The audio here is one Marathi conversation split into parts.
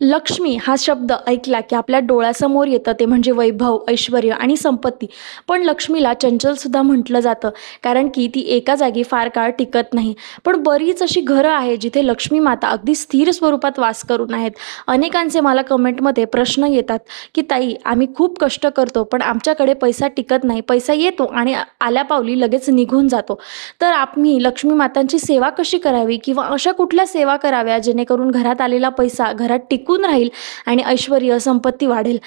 लक्ष्मी हा शब्द ऐकला की आपल्या डोळ्यासमोर येतं ते म्हणजे वैभव, ऐश्वर्य आणि संपत्ती. पण लक्ष्मीला चंचल सुद्धा म्हटलं जातं, कारण की ती एका जागी फार काळ टिकत नाही. पण बरीच अशी घरं आहेत जिथे लक्ष्मी माता अगदी स्थिर स्वरूपात वास करून आहेत. अनेकांचे मला कमेंटमध्ये प्रश्न येतात, की ताई आम्ही खूप कष्ट करतो, पण आमच्याकडे पैसा टिकत नाही. पैसा येतो आणि आल्यापावली लगेच निघून जातो. तर आम्ही लक्ष्मी मातांची सेवा कशी करावी किंवा अशा कुठल्या सेवा कराव्या जेणेकरून घरात आलेला पैसा घरात टिकून राहील आणि ऐश्वर्य, संपत्ती वाढेल.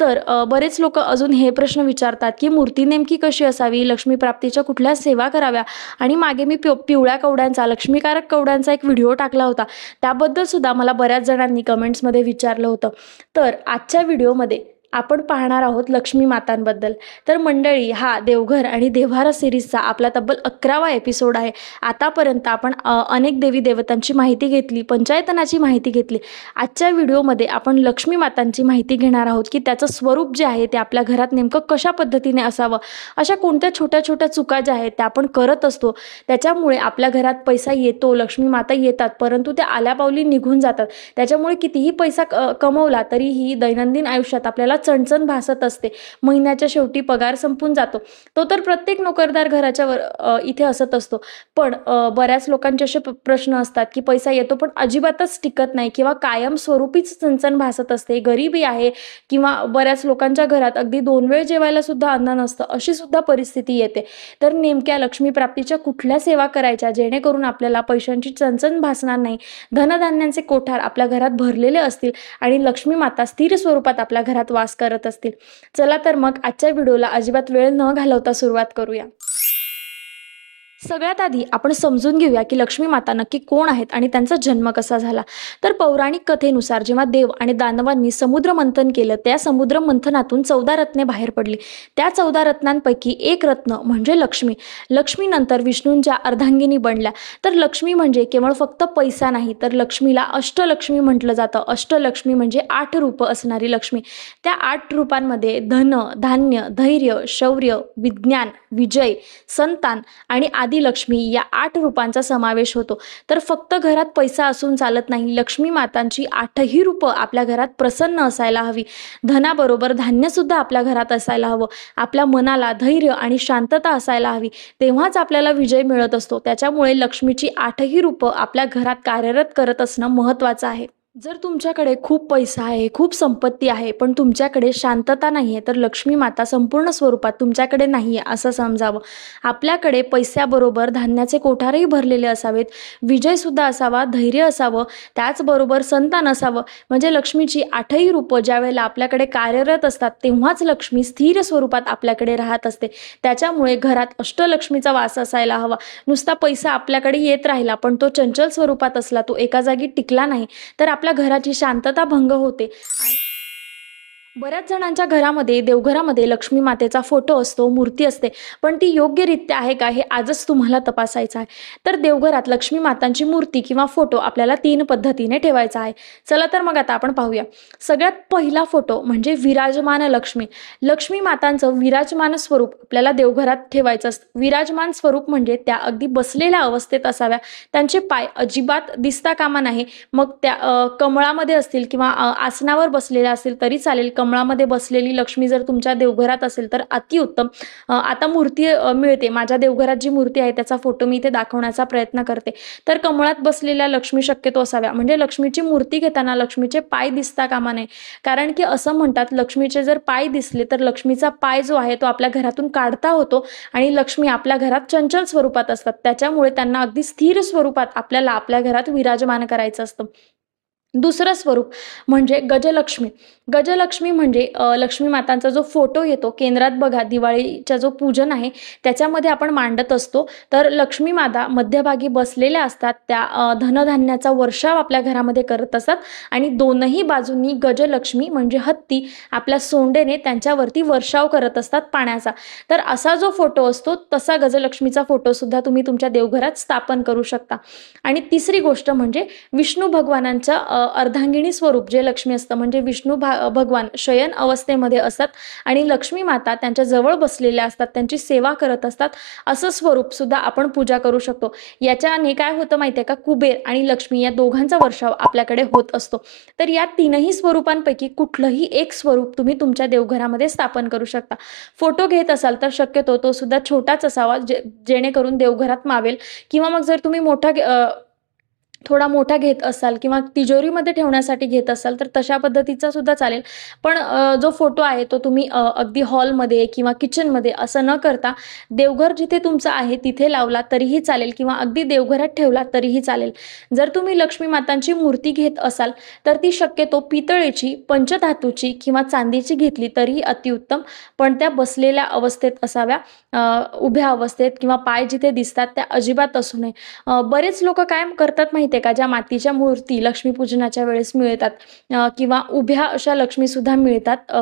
तर बरेच लोकं अजून हे प्रश्न विचारतात, की मूर्ती नेमकी कशी असावी? लक्ष्मी प्राप्तीच्या कुठल्या सेवा कराव्या? आणि मागे मी पिवळ्या कवड्यांचा, लक्ष्मीकारक कवड्यांचा एक व्हिडिओ टाकला होता. त्याबद्दल सुद्धा मला बऱ्याच जणांनी कमेंट्समध्ये विचारलं होतं. तर आजच्या व्हिडिओमध्ये आपण पाहणार आहोत लक्ष्मी मातांबद्दल. तर मंडळी, हा देवघर आणि देव्हारा सीरीजचा आपला तब्बल 11वा एपिसोड आहे. आतापर्यंत आपण अनेक देवी देवतांची माहिती घेतली, पंचायतनाची माहिती घेतली. आजच्या व्हिडिओमध्ये आपण लक्ष्मी मातांची माहिती घेणार आहोत, की त्याचं स्वरूप जे आहे ते आपल्या घरात नेमकं कशा पद्धतीने असावं. अशा कोणत्या छोट्या छोट्या चुका ज्या आहेत त्या आपण करत असतो, त्याच्यामुळे आपल्या घरात पैसा येतो, लक्ष्मी माता येतात, परंतु त्या आल्यापावली निघून जातात. त्याच्यामुळे कितीही पैसा कमवला तरीही दैनंदिन आयुष्यात आपल्याला चणचण भासत असते. महिन्याच्या शेवटी पगार संपून जातो. तो तर प्रत्येक नोकरदार घराच्या इथे असत असतो. पण बऱ्याच लोकांचे असे प्रश्न असतात, की पैसा येतो पण अजिबातच टिकत नाही किंवा कायमस्वरूपीच चणचण भासत असते. गरिबी आहे किंवा बऱ्याच लोकांच्या घरात अगदी 2 वेळ जेवायला सुद्धा अन्न नसतं, अशी सुद्धा परिस्थिती येते. तर नेमक्या लक्ष्मी प्राप्तीच्या कुठल्या सेवा करायच्या जेणेकरून आपल्याला पैशांची चणचण भासणार नाही, धनधान्यांचे कोठार आपल्या घरात भरलेले असतील आणि लक्ष्मी माता स्थिर स्वरूपात आपल्या घरात वास करत असतील. चला तर मग आजच्या व्हिडिओला अजिबात वेळ न घालवता सुरुवात करूया. सगळ्यात आधी आपण समजून घेऊया की लक्ष्मी माता नक्की कोण आहेत आणि त्यांचा जन्म कसा झाला. तर पौराणिक कथेनुसार जेव्हा देव आणि दानवांनी समुद्र मंथन केलं, त्या समुद्र मंथनातून 14 रत्ने बाहेर पडली. त्या 14 रत्नांपैकी एक रत्न म्हणजे लक्ष्मी. लक्ष्मी नंतर विष्णूंच्या अर्धांगिनी बनल्या. तर लक्ष्मी म्हणजे केवळ फक्त पैसा नाही, तर लक्ष्मीला अष्टलक्ष्मी म्हटलं जातं. अष्टलक्ष्मी म्हणजे 8 रूपं असणारी लक्ष्मी. त्या 8 रूपांमध्ये धन, धान्य, धैर्य, शौर्य, विज्ञान, विजय, संतान आणि आदिलक्ष्मी या 8 रूपांचा समावेश होतो. तर फक्त घरात पैसा असून चालत नाही, लक्ष्मी मातांची 8ही रूपं आपल्या घरात प्रसन्न असायला हवी. धनाबरोबर धान्यसुद्धा आपल्या घरात असायला हवं. आपल्या मनाला धैर्य आणि शांतता असायला हवी. तेव्हाच आपल्याला विजय मिळत असतो. त्याच्यामुळे लक्ष्मीची 8ही रूपं आपल्या घरात कार्यरत करत असणं महत्त्वाचं आहे. जर तुमच्याकडे खूप पैसा आहे, खूप संपत्ती आहे, पण तुमच्याकडे शांतता नाही आहे, तर लक्ष्मी माता संपूर्ण स्वरूपात तुमच्याकडे नाही आहे असं समजावं. आपल्याकडे पैशाबरोबर धान्याचे कोठारही भरलेले असावेत, विजयसुद्धा असावा, धैर्य असावं, त्याचबरोबर संतान असावं. म्हणजे लक्ष्मीची 8ही रूपं ज्यावेळेला आपल्याकडे कार्यरत असतात, तेव्हाच लक्ष्मी स्थिर स्वरूपात आपल्याकडे राहत असते. त्याच्यामुळे घरात अष्टलक्ष्मीचा वास असायला हवा. नुसता पैसा आपल्याकडे येत राहिला, पण तो चंचल स्वरूपात असला, तो एका जागी टिकला नाही, तर आपल्या घराची शांतता भंग होते. बऱ्याच जणांच्या घरामध्ये, देवघरामध्ये लक्ष्मी मातेचा फोटो असतो, मूर्ती असते, पण ती योग्यरित्या आहे का हे आजच तुम्हाला तपासायचं आहे. तर देवघरात लक्ष्मी मातांची मूर्ती किंवा फोटो आपल्याला 3 पद्धतीने ठेवायचा आहे. चला तर मग आता आपण पाहूया. सगळ्यात पहिला फोटो म्हणजे विराजमान लक्ष्मी. लक्ष्मी मातांचं विराजमान स्वरूप आपल्याला देवघरात ठेवायचं असतं. विराजमान स्वरूप म्हणजे त्या अगदी बसलेल्या अवस्थेत असाव्या. त्यांचे पाय अजिबात दिसता कामा नये. मग त्या कमळामध्ये असतील किंवा आसनावर बसलेल्या असतील तरी चालेल. कमळामध्ये बसलेली लक्ष्मी जर तुमच्या देवघरात असेल तर अतिउत्तम. आता मूर्ती मिळते. माझ्या देवघरात जी मूर्ती आहे त्याचा फोटो मी इथे दाखवण्याचा प्रयत्न करते. तर कमळात बसलेल्या लक्ष्मी शक्यतो असाव्या. म्हणजे लक्ष्मीची मूर्ती घेताना लक्ष्मीचे पाय दिसता कामा नये. कारण की असं म्हणतात, लक्ष्मीचे जर पाय दिसले तर लक्ष्मीचा पाय जो आहे तो आपल्या घरातून काढता होतो आणि लक्ष्मी आपल्या घरात चंचल स्वरूपात असतात. त्याच्यामुळे त्यांना अगदी स्थिर स्वरूपात आपल्याला आपल्या घरात विराजमान करायचं असतं. दुसरं स्वरूप म्हणजे गजलक्ष्मी. गजलक्ष्मी म्हणजे लक्ष्मी मातांचा जो फोटो येतो केंद्रात बघा, दिवाळीचा जो पूजन आहे त्याच्यामध्ये आपण मांडत असतो. तर लक्ष्मी माता मध्यभागी बसलेल्या असतात. त्या धनधान्याचा वर्षाव आपल्या घरामध्ये करत असतात आणि दोनही बाजूंनी गजलक्ष्मी म्हणजे हत्ती आपल्या सोंडेने त्यांच्यावरती वर्षाव करत असतात पाण्याचा. तर असा जो फोटो असतो तसा गजलक्ष्मीचा फोटोसुद्धा तुम्ही तुमच्या देवघरात स्थापन करू शकता. आणि तिसरी गोष्ट म्हणजे विष्णू भगवानांचा अर्धांगिनी स्वरूप जे लक्ष्मी असतं म्हणजे विष्णू भगवान शयन अवस्थेमध्ये असतात आणि लक्ष्मी माता त्यांच्या जवळ बसलेल्या असतात, त्यांची सेवा करत असतात. असं स्वरूप सुद्धा आपण पूजा करू शकतो. याच्याने काय होतं माहिती आहे का, कुबेर आणि लक्ष्मी या दोघांचा वर्षाव आपल्याकडे होत असतो. तर या तीनही स्वरूपांपैकी कुठलंही एक स्वरूप तुम्ही तुमच्या देवघरामध्ये स्थापन करू शकता. फोटो घेत असाल तर शक्यतो तो सुद्धा छोटाच असावा, जेणेकरून देवघरात मावेल. किंवा मग जर तुम्ही थोडा मोठा घेत असाल किंवा तिजोरीमध्ये ठेवण्यासाठी घेत असाल तर तशा पद्धतीचा सुद्धा चालेल. पण जो फोटो आहे तो तुम्ही अगदी हॉलमध्ये किंवा किचनमध्ये असं न करता देवघर जिथे तुमचं आहे तिथे लावला तरीही चालेल किंवा अगदी देवघरात ठेवला तरीही चालेल. जर तुम्ही लक्ष्मी मातांची मूर्ती घेत असाल तर ती शक्यतो पितळेची, पंचधातूची किंवा चांदीची घेतली तरीही अतिउत्तम. पण त्या बसलेल्या अवस्थेत असाव्या, उभ्या अवस्थेत किंवा पाय जिथे दिसतात त्या अजिबात असू नये. बरेच लोक काय करतात माहिती आहे का, ज्या मातीच्या मूर्ती लक्ष्मीपूजनाच्या वेळेस मिळतात किंवा उभ्या अशा लक्ष्मीसुद्धा मिळतात,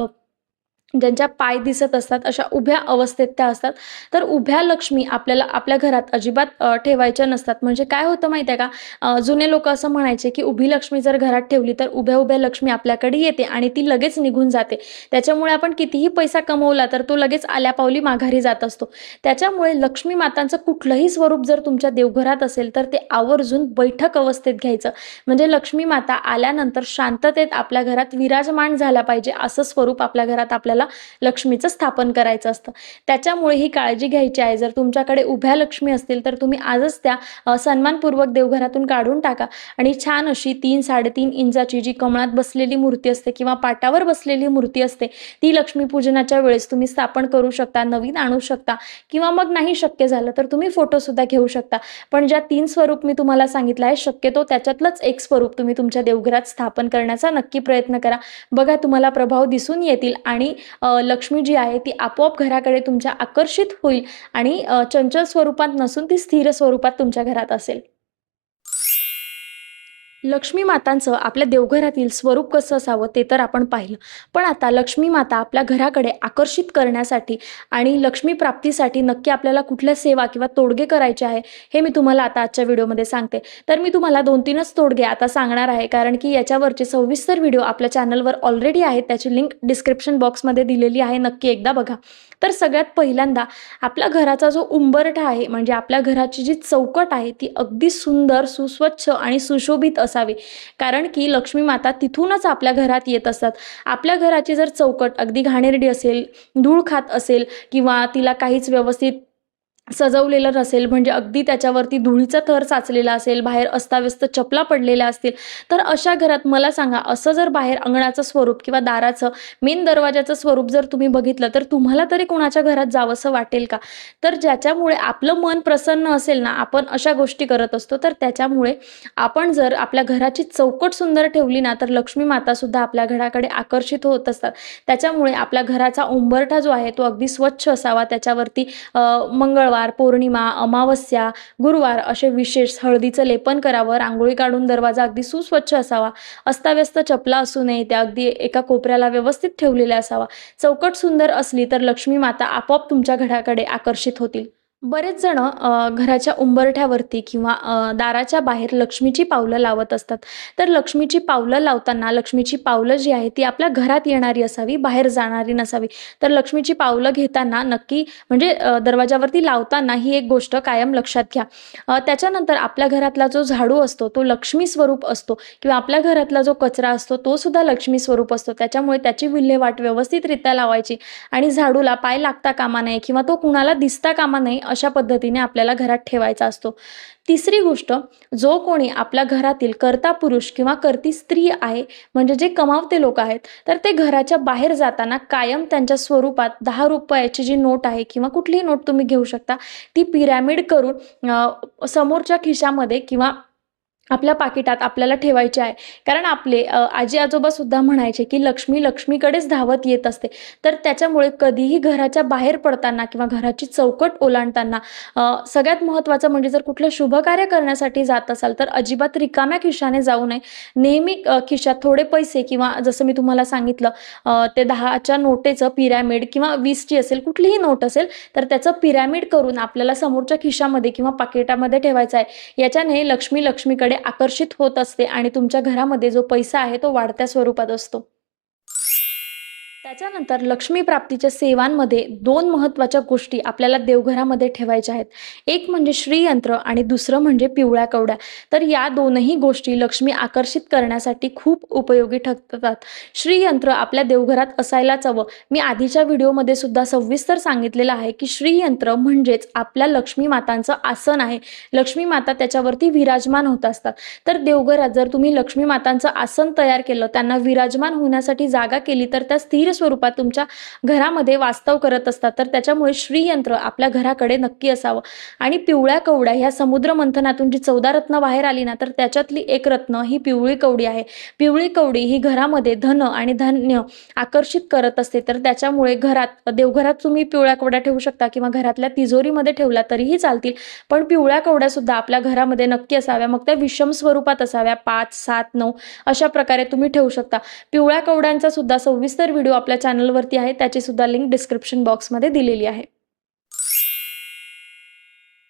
ज्यांच्या पाय दिसत असतात अशा उभ्या अवस्थेत त्या असतात. तर उभ्या लक्ष्मी आपल्याला आपल्या घरात अजिबात ठेवायच्या नसतात. म्हणजे काय होतं माहिती आहे का, जुने लोक असं म्हणायचे की उभी लक्ष्मी जर घरात ठेवली तर उभ्या उभ्या लक्ष्मी आपल्याकडे येते आणि ती लगेच निघून जाते. त्याच्यामुळे आपण कितीही पैसा कमवला तर तो लगेच आल्यापावली माघारी जात असतो. त्याच्यामुळे लक्ष्मी मातांचं कुठलंही स्वरूप जर तुमच्या देवघरात असेल तर ते आवर्जून बैठक अवस्थेत घ्यायचं. म्हणजे लक्ष्मी माता आल्यानंतर शांततेत आपल्या घरात विराजमान झाल्या पाहिजे असं स्वरूप आपल्या घरात आपल्याला लक्ष्मीचं स्थापन करायचं असतं. त्याच्यामुळे ही काळजी घ्यायची आहे. जर तुमच्याकडे उभ्या लक्ष्मी असतील तर तुम्ही आजच त्या सन्मानपूर्वक देवघरातून काढून टाका आणि छान अशी 3-3.5 इंचाची जी कमळात बसलेली मूर्ती असते किंवा पाटावर बसलेली मूर्ती असते ती लक्ष्मीपूजनाच्या वेळेस तुम्ही स्थापन करू शकता, नवीन आणू शकता किंवा मग नाही शक्य झालं तर तुम्ही फोटो सुद्धा घेऊ शकता. पण ज्या 3 स्वरूप मी तुम्हाला सांगितलं आहे शक्यतो त्याच्यातलंच एक स्वरूप तुम्ही तुमच्या देवघरात स्थापन करण्याचा नक्की प्रयत्न करा. बघा तुम्हाला प्रभाव दिसून येतील आणि लक्ष्मी जी आहे ती आपोआप घराकडे तुमच्या आकर्षित होईल आणि चंचल स्वरूपात नसून ती स्थिर स्वरूपात तुमच्या घरात असेल. लक्ष्मी मातांचं आपल्या देवघरातील स्वरूप कसं असावं ते तर आपण पाहिलं. पण आता लक्ष्मी माता आपल्या घराकडे आकर्षित करण्यासाठी आणि लक्ष्मी प्राप्तीसाठी नक्की आपल्याला कुठल्या सेवा किंवा तोडगे करायचे आहे हे मी तुम्हाला आता आजच्या व्हिडिओमध्ये सांगते. तर मी तुम्हाला 2-3च तोडगे आता सांगणार आहे, कारण की याच्यावरचे सविस्तर व्हिडिओ आपल्या चॅनलवर ऑलरेडी आहेत. त्याची लिंक डिस्क्रिप्शन बॉक्समध्ये दिलेली आहे, नक्की एकदा बघा. तर सगळ्यात पहिल्यांदा आपल्या घराचा जो उंबरठा आहे म्हणजे आपल्या घराची जी चौकट आहे ती अगदी सुंदर, सुस्वच्छ आणि सुशोभित असावी. कारण की लक्ष्मी माता तिथूनच आपल्या घरात येत असतात. आपल्या घराची जर चौकट अगदी घाणेरडी असेल, धूळ खात असेल किंवा तिला काहीच व्यवस्थित सजवलेलं नसेल, म्हणजे अगदी त्याच्यावरती धुळीचा थर साचलेला असेल, बाहेर अस्ताव्यस्त चपला पडलेल्या असतील, तर अशा घरात मला सांगा, असं जर बाहेर अंगणाचं स्वरूप किंवा दाराचं मेन दरवाजाचं स्वरूप जर तुम्ही बघितलं तर तुम्हाला तरी कोणाच्या घरात जावंसं वाटेल का? तर ज्याच्यामुळे आपलं मन प्रसन्न असेल ना, आपण अशा गोष्टी करत असतो. तर त्याच्यामुळे आपण जर आपल्या घराची चौकट सुंदर ठेवली ना तर लक्ष्मी माता सुद्धा आपल्या घराकडे आकर्षित होत असतात. त्याच्यामुळे आपल्या घराचा उंबरठा जो आहे तो अगदी स्वच्छ असावा. त्याच्यावरती मंगळवार, पौर्णिमा, अमावस्या, गुरुवार असे विशेष हळदीचं लेपन करावं. रांगोळी काढून दरवाजा अगदी सुस्वच्छ असावा. अस्ताव्यस्त चपला असू नये, त्या अगदी एका कोपऱ्याला व्यवस्थित ठेवलेल्या असावा. चौकट सुंदर असली तर लक्ष्मी माता आपोआप तुमच्या घराकडे आकर्षित होतील. बरेच जण घराच्या उंबरठ्यावरती किंवा दाराच्या बाहेर लक्ष्मीची पावलं लावत असतात. तर लक्ष्मीची पावलं लावताना लक्ष्मीची पावलं जी आहे ती आपल्या घरात येणारी असावी, बाहेर जाणारी नसावी. तर लक्ष्मीची पावलं घेताना नक्की म्हणजे दरवाजावरती लावताना ही एक गोष्ट कायम लक्षात घ्या. त्याच्यानंतर आपल्या घरातला जो झाडू असतो तो लक्ष्मी स्वरूप असतो किंवा आपल्या घरातला जो कचरा असतो तो सुद्धा लक्ष्मी स्वरूप असतो. त्याच्यामुळे त्याची विल्हेवाट व्यवस्थितरित्या लावायची आणि झाडूला पाय लागता कामा नये किंवा तो कुणाला दिसता कामा नये अशा पद्धतीने आपल्याला घरात ठेवायचा असतो. तिसरी गोष्ट, जो कोणी आपल्या घरातील कर्ता पुरुष किंवा कर्ती स्त्री आहे म्हणजे जे कमावते लोक आहेत, तर ते घराच्या बाहेर जाताना कायम त्यांच्या स्वरूपात 10 रुपयाची जी नोट आहे किंवा कुठलीही नोट तुम्ही घेऊ शकता, ती पिरॅमिड करून समोरच्या खिशामध्ये किंवा आपल्या पाकिटात आपल्याला ठेवायचे आहे. कारण आपले आजी आजोबा सुद्धा म्हणायचे की लक्ष्मी लक्ष्मीकडेच धावत येत असते. तर त्याच्यामुळे कधीही घराच्या बाहेर पडताना किंवा घराची चौकट ओलांडताना सगळ्यात महत्त्वाचं म्हणजे जर कुठलं शुभ कार्य करण्यासाठी जात असाल तर अजिबात रिकाम्या खिशाने जाऊ नये. नेहमी खिशात थोडे पैसे किंवा जसं मी तुम्हाला सांगितलं ते 10च्या नोटेचं पिरॅमिड किंवा 20ची असेल कुठलीही नोट असेल तर त्याचं पिरॅमिड करून आपल्याला समोरच्या खिशामध्ये किंवा पाकिटामध्ये ठेवायचं आहे. याच्याने लक्ष्मी लक्ष्मीकडे लक्ष्मीकडे आकर्षित होत असते आणि तुमच्या घरामध्ये जो पैसा आहे तो वाढत्या स्वरूपात असतो. त्याच्यानंतर लक्ष्मी प्राप्तीच्या सेवांमध्ये दोन महत्त्वाच्या गोष्टी आपल्याला देवघरामध्ये ठेवायच्या आहेत. एक म्हणजे श्रीयंत्र आणि दुसरं म्हणजे पिवळ्या कवड्या. तर या दोनही गोष्टी लक्ष्मी आकर्षित करण्यासाठी खूप उपयोगी ठरतात. श्रीयंत्र आपल्या देवघरात असायलाच हवं. मी आधीच्या व्हिडिओमध्ये सुद्धा सविस्तर सांगितलेलं आहे की श्रीयंत्र म्हणजेच आपल्या लक्ष्मी मातांचं आसन आहे. लक्ष्मी माता त्याच्यावरती विराजमान होत असतात. तर देवघरात जर तुम्ही लक्ष्मी मातांचं आसन तयार केलं, त्यांना विराजमान होण्यासाठी जागा केली, तर त्या स्थिर स्वरूपात तुमच्या घरामध्ये वास्तव करत असतात. तर त्याच्यामुळे श्रीयंत्र आपल्या घराकडे नक्की असावं. आणि पिवळ्या कवड्या ह्या समुद्र मंथनातून जी 14 रत्न बाहेर आली ना, तर त्याच्यातली एक रत्न ही पिवळी कवडी आहे. पिवळी कवडी ही घरामध्ये धन आणि धान्य आकर्षित करत असते. तर त्याच्यामुळे देवघरात तुम्ही पिवळ्या कवड्या ठेवू शकता किंवा घरातल्या तिजोरीमध्ये ठेवल्या तरीही चालतील. पण पिवळ्या कवड्या सुद्धा आपल्या घरामध्ये नक्की असाव्या. मग त्या विषम स्वरूपात असाव्या, 5, 7, 9 अशा प्रकारे तुम्ही ठेवू शकता. पिवळ्या कवड्यांचा सुद्धा सविस्तर व्हिडिओ आपल्या चॅनलवरती आहे, त्याची सुद्धा लिंक डिस्क्रिप्शन बॉक्समध्ये दिलेली आहे.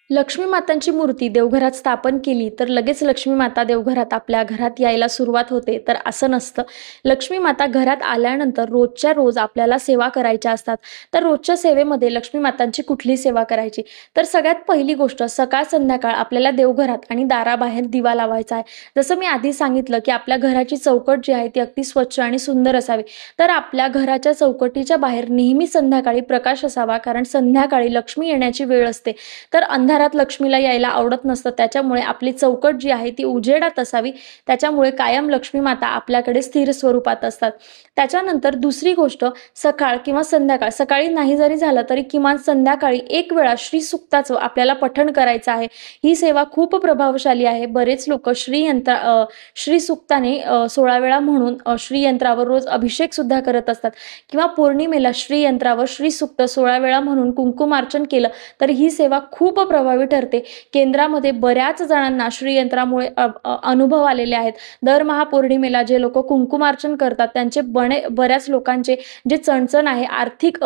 लक्ष्मी मातांची मूर्ती देवघरात स्थापन केली तर लगेच लक्ष्मी माता देवघरात आपल्या घरात यायला सुरुवात होते, तर असं नसतं. लक्ष्मी माता घरात आल्यानंतर रोजच्या रोज आपल्याला सेवा करायच्या असतात. तर रोजच्या सेवेमध्ये लक्ष्मी मातांची कुठली सेवा करायची? तर सगळ्यात पहिली गोष्ट, सकाळ संध्याकाळ आपल्याला देवघरात आणि दाराबाहेर दिवा लावायचा आहे. जसं मी आधी सांगितलं की आपल्या घराची चौकट जी आहे ती अगदी स्वच्छ आणि सुंदर असावी. तर आपल्या घराच्या चौकटीच्या बाहेर नेहमी संध्याकाळी प्रकाश असावा, कारण संध्याकाळी लक्ष्मी येण्याची वेळ असते. तर अंधारात लक्ष्मीला यायला आवडत नसतं. त्याच्यामुळे आपली चौकट जी आहे ती उजेडात असावी. त्याच्यामुळे कायम लक्ष्मी माता आपल्याकडे स्थिर स्वरूपात असतात. त्याच्यानंतर दुसरी गोष्ट, सकाळ किंवा संध्याकाळ, सकाळी नाही जरी झालं तरी किमान संध्याकाळी एक वेळा श्री सुक्ताचं आपल्याला पठण करायचं आहे. ही सेवा खूप प्रभावशाली आहे. बरेच लोक श्री सुक्ताने 16 वेळा म्हणून श्रीयंत्रावर रोज अभिषेक सुद्धा करत असतात किंवा पौर्णिमेला श्रीयंत्रावर श्री सुक्त 16 वेळा म्हणून कुंकुमार्चन केलं तर ही सेवा खूप प्रभावी ठरते. केंद्रामध्ये बऱ्याच जणांना श्रीयंत्रामुळे अनुभव आलेले आहेत. दर महापौर्णिमेला जे लोक कुंकुमार्चन करतात त्यांचे बऱ्याच लोकांचे जे चणचण आहे, आर्थिक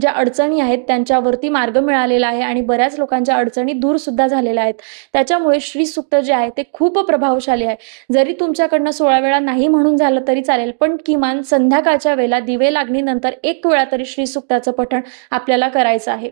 ज्या अडचणी आहेत त्यांच्यावरती मार्ग मिळालेला आहे आणि बऱ्याच लोकांच्या अडचणी दूर सुद्धा झालेल्या आहेत. त्याच्यामुळे श्री सुक्त जे आहे ते खूप प्रभावशाली आहे. जरी तुमच्याकडनं 16 वेळा नाही म्हणून झालं तरी चालेल, पण किमान संध्याकाळच्या वेळेला दिवे लागणीनंतर एक वेळा तरी श्री सुक्ताचं पठण आपल्याला करायचं आहे.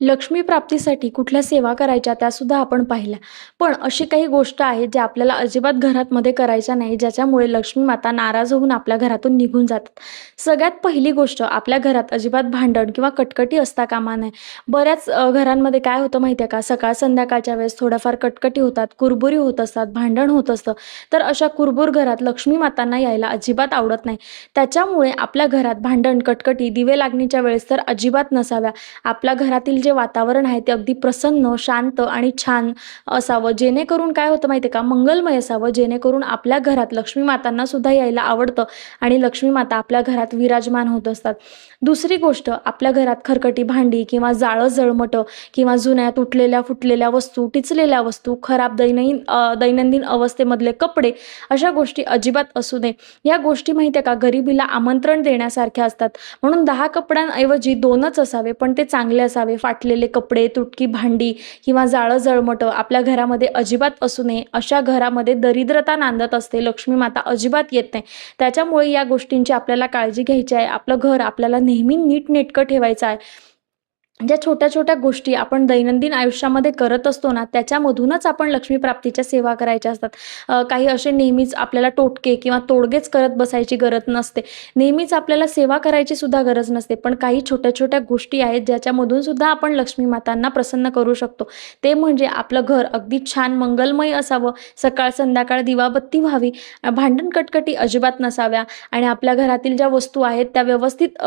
लक्ष्मी प्राप्तीसाठी कुठल्या सेवा करायच्या त्यासुद्धा आपण पाहिल्या. पण अशी काही गोष्ट आहे ज्या आपल्याला अजिबात घरामध्ये करायच्या नाही, ज्याच्यामुळे लक्ष्मी माता नाराज होऊन आपल्या घरातून निघून जातात. सगळ्यात पहिली गोष्ट, आपल्या घरात अजिबात भांडण किंवा कटकटी असता कामा नये. बऱ्याच घरांमध्ये काय होतं माहिती आहे का, सकाळ संध्याकाळच्या वेळेस थोड्याफार कटकटी होतात, कुरबुरी होत असतात, भांडण होत असतं. तर अशा कुरबुर घरात लक्ष्मी मातांना यायला अजिबात आवडत नाही. त्याच्यामुळे आपल्या घरात भांडण, कटकटी दिवे लागणीच्या वेळेस तर अजिबात नसाव्या. आपल्या घरातील जे वातावरण आहे ते अगदी प्रसन्न, शांत आणि छान असावं, जेणेकरून काय होतं माहिती आहे का, मंगलमय असावं, जेणेकरून आपल्या घरात लक्ष्मी मातांना सुद्धा यायला आवडतं आणि लक्ष्मी माता आपल्या घरात विराजमान होत असतात. दुसरी गोष्ट, आपल्या घरात खरकटी भांडी किंवा जाळं जळमटं किंवा जुन्या तुटलेल्या फुटलेल्या वस्तू, टिचलेल्या वस्तू, खराब दैनंदिन अवस्थेमधले कपडे, अशा गोष्टी अजिबात असू नये. या गोष्टी माहिती आहे का, गरिबीला आमंत्रण देण्यासारख्या असतात. म्हणून 10 कपड्यांऐवजी 2च असावे, पण ते चांगले असावे. फाटलेले कपडे, तुटकी भांडी किंवा जाळं जळमटं आपल्या घरामध्ये अजिबात असू नये. अशा घरामध्ये दरिद्रता नांदत असते, लक्ष्मी माता अजिबात येत नाही. त्याच्यामुळे या गोष्टींची आपल्याला काळजी घ्यायची आहे. आपलं घर आपल्याला नेहमी नीटनेटकं ठेवायचं आहे. ज्या छोट्या-छोट्या गोष्टी आपण दैनंदिन आयुष्यामध्ये करत असतो ना, त्याच्यामधूनच आपण लक्ष्मी प्राप्तीच्या सेवा करायच्या असतात. काही असे नेहमीच आपल्याला टोटके किंवा तोडगेच करत बसायची गरज नसते. नेहमीच आपल्याला सेवा करायची सुद्धा गरज नसते. पण काही छोट्या-छोट्या गोष्टी आहेत ज्याच्यामधून सुद्धा आपण लक्ष्मी मातांना प्रसन्न करू शकतो. ते म्हणजे आपलं घर अगदी छान मंगलमय असावं, सकाळ संध्याकाळ दिवाबत्ती व्हावी, भांडण कटकटी अजिबात नसाव्या आणि आपल्या घरातील ज्या वस्तू आहेत त्या व्यवस्थित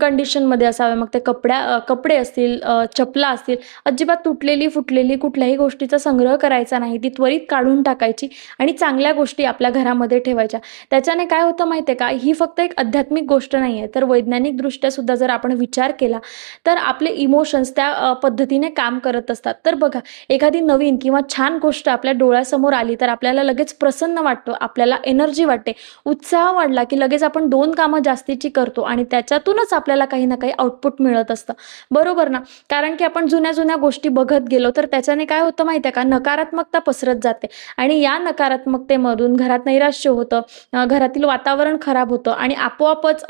कंडिशनमध्ये असाव्या. मग ते कपडे असतील, चपला असतील, अजिबात तुटलेली फुटलेली कुठल्याही गोष्टीचा संग्रह करायचा नाही. ती त्वरित काढून टाकायची आणि चांगल्या गोष्टी आपल्या घरामध्ये ठेवायच्या. त्याच्याने काय होतं माहिती आहे का, ही फक्त एक आध्यात्मिक गोष्ट नाही आहे, तर वैज्ञानिकदृष्ट्या सुद्धा जर आपण विचार केला तर आपले इमोशन्स त्या पद्धतीने काम करत असतात. तर बघा, एखादी नवीन किंवा छान गोष्ट आपल्या डोळ्यासमोर आली तर आपल्याला लगेच प्रसन्न वाटतं, आपल्याला एनर्जी वाटते, उत्साह वाढला की लगेच आपण 2 कामं जास्तीची करतो आणि त्याच्यातूनच आपल्याला काही ना काही आउटपुट मिळत असतं. बरोबर ना? कारण की आपण जुन्या-जुन्या गोष्टी बघत गेलो, तर त्याच्याने काय होतं माहिती आहे का? नकारात्मकता पसरत जाते आणि या नकारात्मकतेमधून घरात नैराश्य होतं, घरातील वातावरण खराब होतं आणि आपोआपच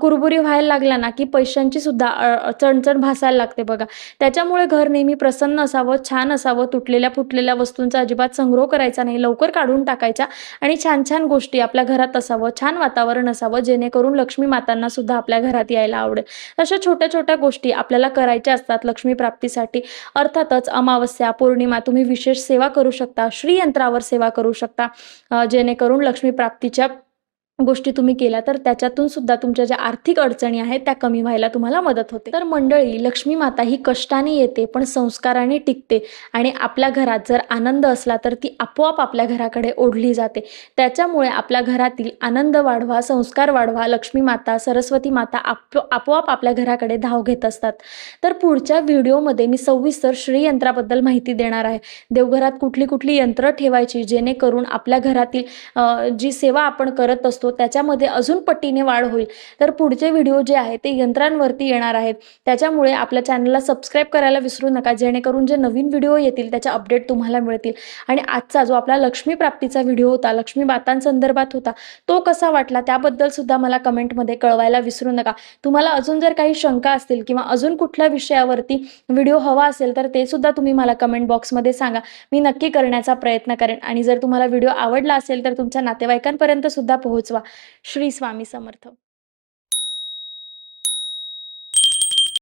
कुरबुरी व्हायला लागला ना, की पैशांची सुद्धा चणचण भासायला लागते बघा. त्याच्यामुळे घर नेहमी प्रसन्न असावं, छान असावं, तुटलेल्या-फुटलेल्या वस्तूंचा अजिबात संग्रह करायचा नाही, लवकर काढून टाकायच्या आणि छान-छान गोष्टी आपल्या घरात असावं, छान वातावरण असावं, जेणेकरून लक्ष्मी मातांना सुद्धा आपल्या घरात यायला आवडेल. अशा छोट्या-छोट्या गोष्टी आपल्याला करायच्या असतात लक्ष्मी प्राप्तीसाठी. अर्थातच अमावस्या, पौर्णिमा तुम्ही विशेष सेवा करू शकता, श्रीयंत्रावर सेवा करू शकता, जेणेकरून लक्ष्मी प्राप्तीच्या गोष्टी तुम्ही केल्या तर त्याच्यातून सुद्धा तुमच्या ज्या आर्थिक अडचणी आहेत त्या कमी व्हायला तुम्हाला मदत होते. तर मंडळी, लक्ष्मी माता ही कष्टाने येते पण संस्काराने टिकते आणि आपल्या घरात जर आनंद असला तर ती आपोआप आपल्या घराकडे ओढली जाते. त्याच्यामुळे आपल्या घरातील आनंद वाढवा, संस्कार वाढवा, लक्ष्मी माता, सरस्वती माता आपोआप आपल्या घराकडे धाव घेत असतात. तर पुढच्या व्हिडिओमध्ये मी सविस्तर श्रीयंत्राबद्दल माहिती देणार आहे. देवघरात कुठली यंत्र ठेवायची जेणेकरून आपल्या घरातील जी सेवा आपण करत असतो त्याच्यामध्ये अजून पटीने वाढ होईल. तर पुढचे व्हिडिओ जे आहे ते यंत्रांवरती येणार आहेत. त्याच्यामुळे आपल्या चॅनलला सबस्क्राईब करायला विसरू नका, जेणेकरून जे नवीन व्हिडिओ येतील त्याचे अपडेट तुम्हाला मिळतील. आणि आजचा जो आपला लक्ष्मी प्राप्तीचा व्हिडिओ होता, लक्ष्मी मातांसंदर्भात होता, तो कसा वाटला त्याबद्दल सुद्धा मला कमेंटमध्ये कळवायला विसरू नका. तुम्हाला अजून जर काही शंका असतील किंवा अजून कुठल्या विषयावरती व्हिडिओ हवा असेल तर ते सुद्धा तुम्ही मला कमेंट बॉक्समध्ये सांगा. मी नक्की करण्याचा प्रयत्न करेन आणि जर तुम्हाला व्हिडिओ आवडला असेल तर तुमच्या नातेवाईकांपर्यंत सुद्धा पोहोचवा. श्री स्वामी समर्थ.